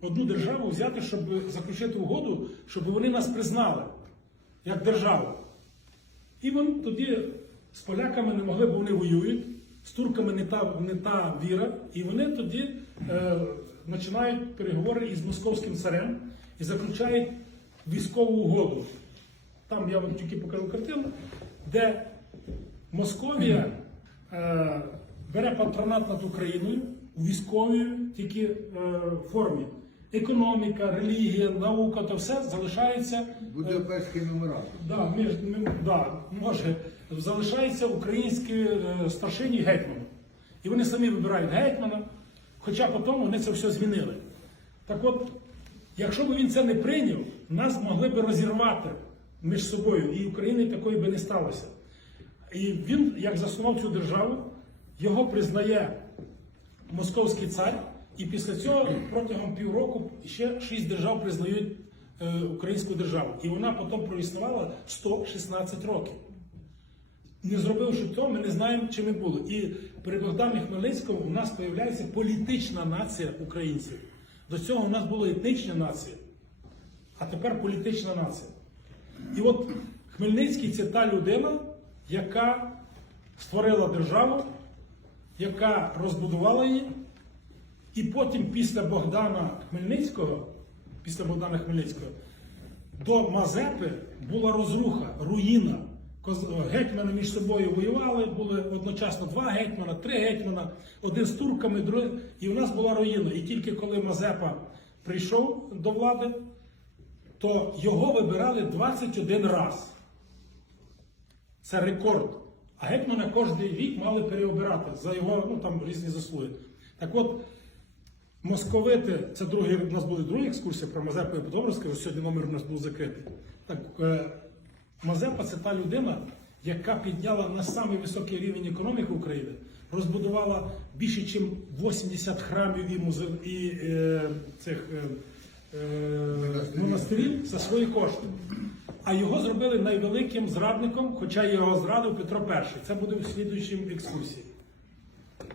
одну державу взяти, щоб заключити угоду, щоб вони нас признали як державу. І вони тоді з поляками не могли, бо вони воюють, з турками не та, не та віра, і вони тоді е, починають переговори із московським царем і заключають військову угоду. Там я вам тільки покажу картину, де Московія е, бере патронат над Україною у військовій тільки е, формі. Економіка, релігія, наука, то все залишається Будапештський номера. Да, між, да, може, залишається українські е, старшині гетьмани. І вони самі вибирають гетьмана, хоча потім вони це все змінили. Так от, якщо б він це не прийняв, нас могли б розірвати між собою, і України такої би не сталося. І він, як заснував цю державу, його признає московський цар, і після цього протягом півроку ще шість держав признають е, українську державу. І вона потім проіснувала 116 років. Не зробивши того, ми не знаємо, чим ми були. І при Богдані Хмельницькому у нас з'являється політична нація українців. До цього у нас була етнічна нація, а тепер політична нація. І от Хмельницький це та людина, яка створила державу, яка розбудувала її. І потім після Богдана Хмельницького, після Богдана Хмельницького, до Мазепи була розруха, руїна. Гетьмани між собою воювали, були одночасно два гетьмана, три гетьмана, один з турками, другий. І в нас була руїна. І тільки коли Мазепа прийшов до влади, то його вибирали 21 раз. Це рекорд. А гетьмана кожен рік мали переобирати за його ну, там, різні заслуги. Так от, московити, це другий, у нас буде друга екскурсія про Мазепу, потім розкажу, сьогодні номер у нас був закритий. Так, е, Мазепа це та людина, яка підняла на самий високий рівень економіки України, розбудувала більше, ніж 80 храмів і, музе... і е, цих е, е, монастирів за свої кошти. А його зробили найвеликим зрадником, хоча його зрадив Петро І. Це буде в слідуючій екскурсії.